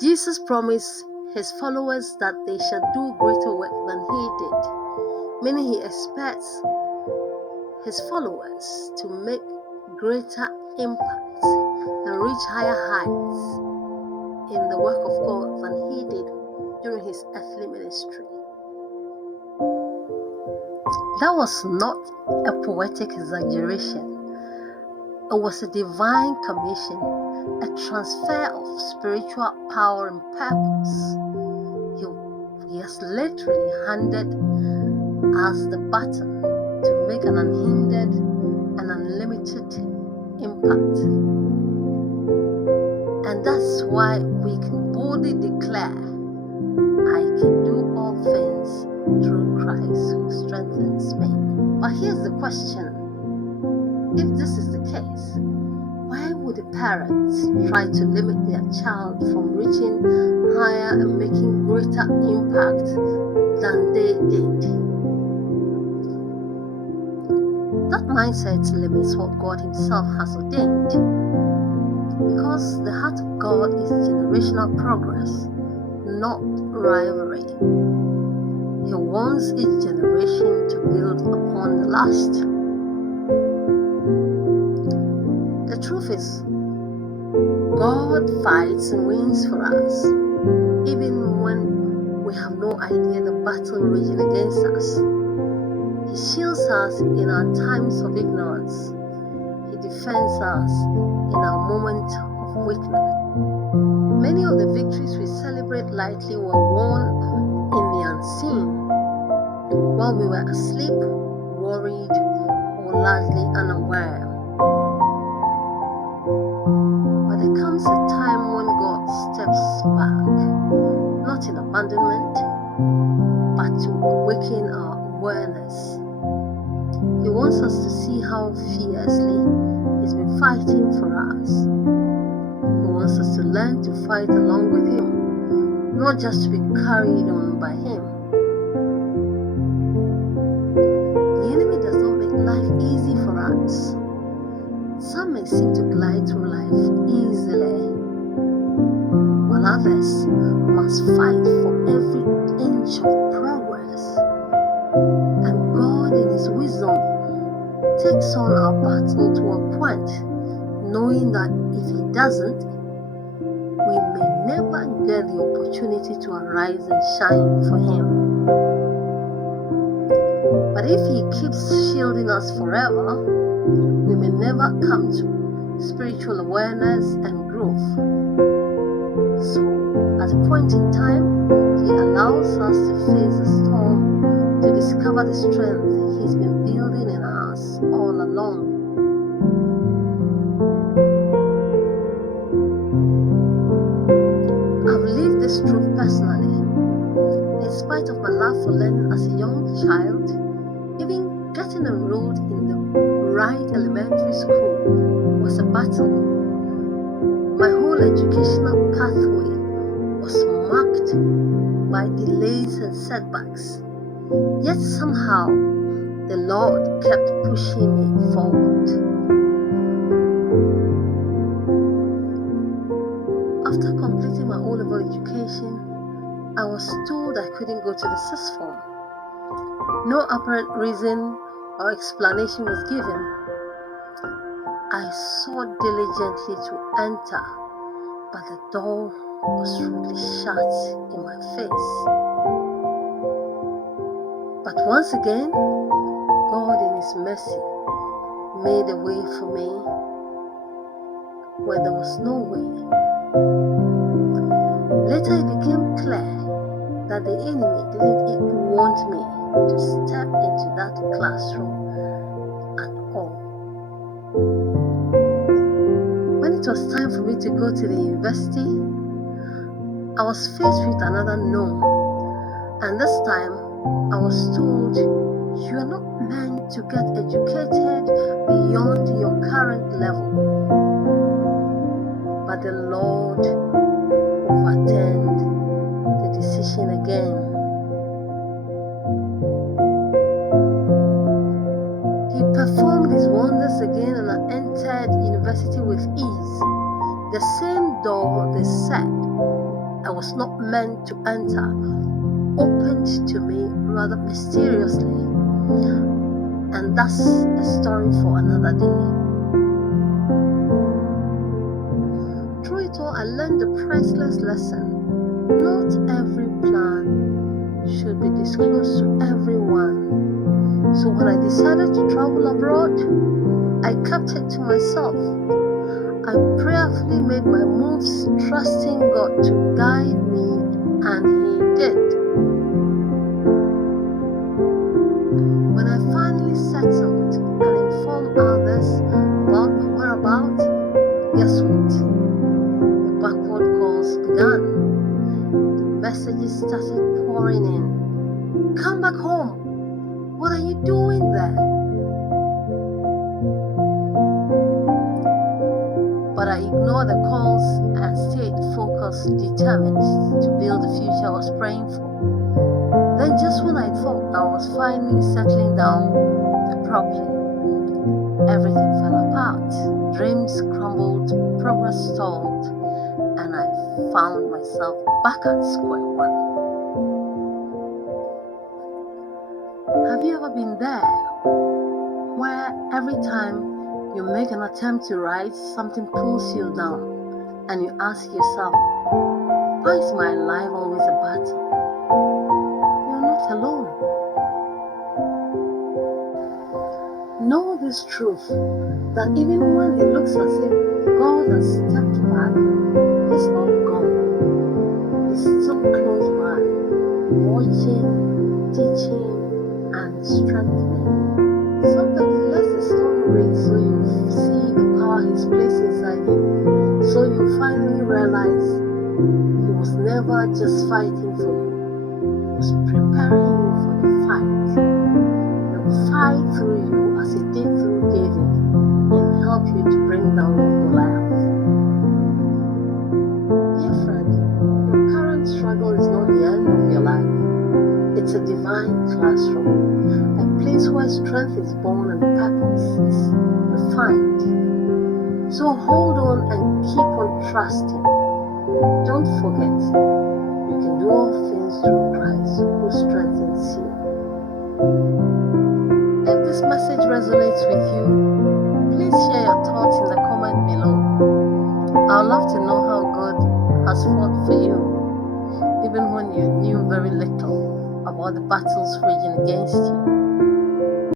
Jesus promised his followers that they shall do greater work than he did, meaning he expects his followers to make greater impact and reach higher heights in the work of God than he did during his earthly ministry. That was not a poetic exaggeration. It was a divine commission, a transfer of spiritual power and purpose. He has literally handed us the baton to make an unhindered and unlimited impact. And that's why we can boldly declare, I can do all things through Christ who strengthens me. But here's the question. If this is the case, why would the parents try to limit their child from reaching higher and making greater impact than they did? That mindset limits what God himself has ordained. Because the heart of God is generational progress, not rivalry. He wants each generation to build upon the last. The truth is, God fights and wins for us, even when we have no idea the battle raging against us. He shields us in our times of ignorance. He defends us in our moment of weakness. Many of the victories we celebrate lightly were won in the unseen, while we were asleep, worried, or largely unaware. But there comes a time when God steps back, not in abandonment, but to awaken our awareness. He wants us to see how fiercely He's been fighting for us. He wants us to learn to fight along with Him, not just to be carried on by Him. The enemy does not make life easy for us. Some may seem to glide through life easily, while others must fight for every inch of progress. And God, in His wisdom, takes on our battle to a point, knowing that if He doesn't, we may never get the opportunity to arise and shine for Him. But if He keeps shielding us forever, we may never come to spiritual awareness and growth. So, at a point in time, He allows us to face a storm to discover the strength He's been building in us all along. I've lived this truth personally. In spite of my love for learning as a young child, even getting enrolled in the right elementary school was a battle. My whole educational pathway was marked by delays and setbacks. Yet somehow, the Lord kept pushing me forward. After completing my O-level education, I was told I couldn't go to the sixth form. No apparent reason or explanation was given. I sought diligently to enter, but the door was rudely shut in my face. But once again, God in His mercy made a way for me where there was no way. Later it became clear that the enemy didn't even want me to step into that classroom at all. When it was time for me to go to the university, I was faced with another no, and this time I was told, you are not meant to get educated beyond your current level. But the Lord overturned the decision again. He performed His wonders again, and I entered university with ease. The same door they said I was not meant to enter opened to me rather mysteriously, and that's a story for another day. Through it all, I learned the priceless lesson. Not every plan should be disclosed to everyone. So when I decided to travel abroad, I kept it to myself. I prayerfully made my moves, trusting God to guide me, and He did. When I finally settled and informed others about my whereabouts, guess what? The backward calls began. The messages started pouring in. Come back home. What are you doing there? But I ignored the calls and stayed focused, determined to build the future I was praying for. Then just when I thought I was finally settling down properly, everything fell apart. Dreams crumbled, progress stalled, and I found myself back at square one. Have you ever been there, where every time you make an attempt to rise, something pulls you down, and you ask yourself, why is my life always a battle? You're not alone. Know this truth, that even when it looks as if God has stepped back, He's not gone. He's still close by, watching, teaching, and strengthening. Sometimes He lets the storm rage so you see the power He's placed inside you, so you finally realize He was never just fighting for you, He was preparing you for the fight. He will fight through you as He did through David and help you to bring down Goliath. Dear friend, your current struggle is not the end of your life. It's a divine classroom, a place where strength is born and purpose is refined. So hold on and keep on trusting. Don't forget, you can do all things through Christ who strengthens you. If this message resonates with you, please share your thoughts in the comment below. I'd love to know how God has fought for you, even when you knew very little about the battles raging against you.